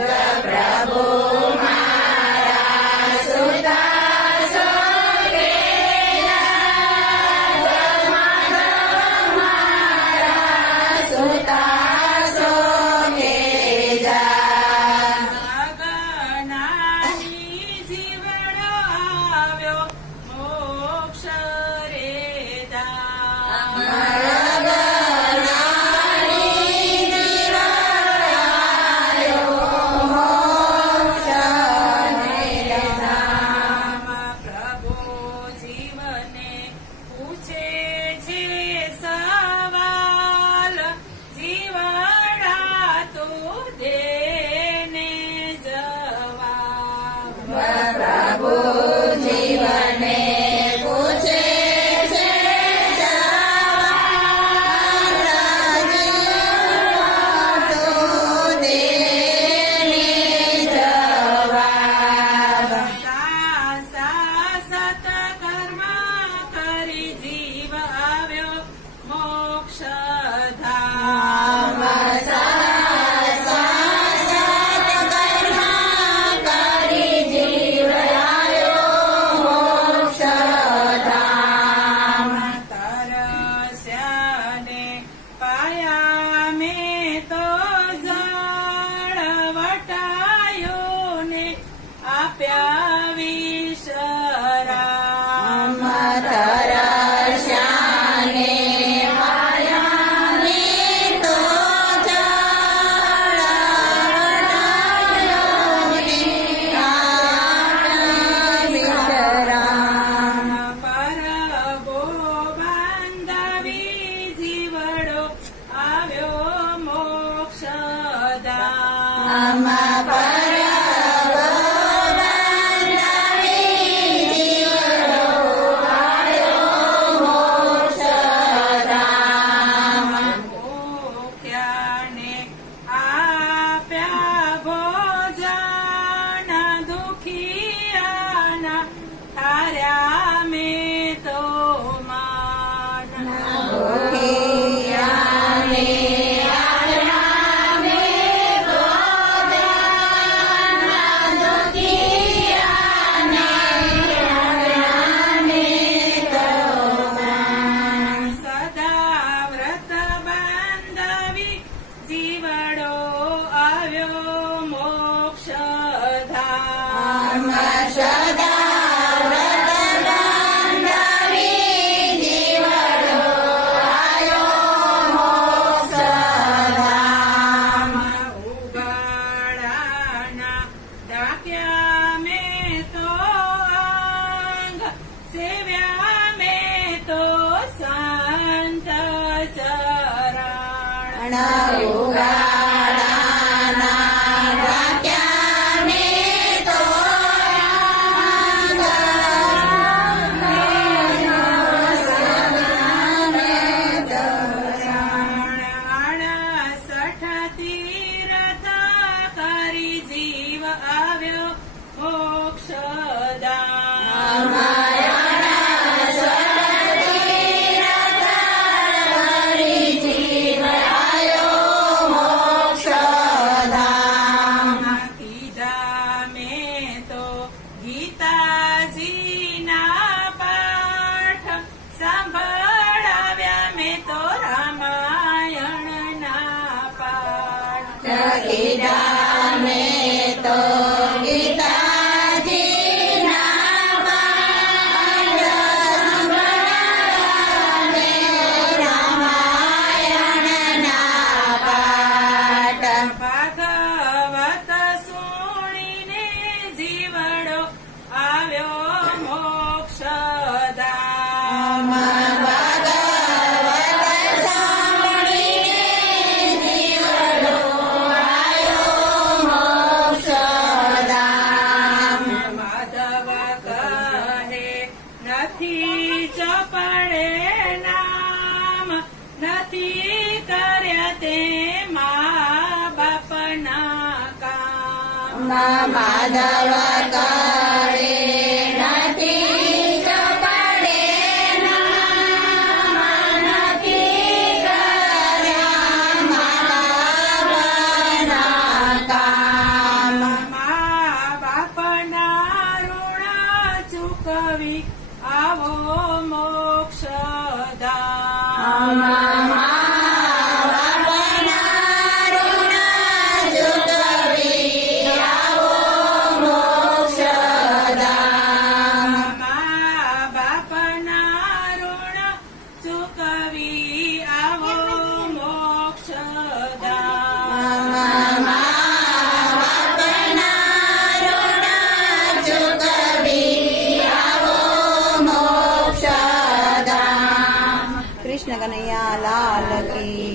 પ્રભુ મારા સુતા સોગે મારા સુતા સોગે ગગનાની જીવડો આવ્યો મોક્ષ રે પ્રભુ જીવને પૂછે છે સવાલ જીવડા તું દેને જવાબ પ્રભુ જીવને પૂછે છે સવાલ તું દેને જવાબ સત કર્મ કરી જીવ આવ્યો મોક્ષ ધામ કરી જીવ આવ્યો મોક્ષધામ તરસ્યાને પાયા મેં તો જળ વટાયો ને આપ્યા વિશ્રામ તરસ્યાને પાયાને તો જળ વટાયોને આપ્યા વિશ્રામ પરબો બાંધવી જીવડો આવ્યો મોક્ષધામ ભૂખ્યાને આપ્યા ભોજન દુખિયાના તાર્યા મેં તો માન સદા વ્રત બાંધવી જીવડો આવ્યો મોક્ષધામ ઉગાડાના ડાક્યા મેં તો અંગ સેવ્યા મેં તો સંત ચરણ તીરથ કરી જીવ આવ્યો મોક્ષધામ કીધા મેં તો ગીતાજીના પાઠ સાંભળાવ્યા મેં તો રામાયણના પાઠ તો ગીતાજીના પાઠ સંભળાવ્યા રામાયણના પાઠ ભાગવત સુણીને જીવડો આવ્યો મોક્ષધામ માધવ કહે નથી ચપડે નામ નથી કર્યા તે મા બાપના કામ માધવ કરે નથી ચપડે નામ નથી કર્યા મા બાપના કામ મા બાપના ઋણ ચૂકવી આવો મોક્ષધામ. મા બાપના ઋણ ચૂકવી આવો મોક્ષધામ. મા બાપના ઋણ ચૂકવી આવો મોક્ષધામ. કૃષ્ણ કનૈયા લાલ કી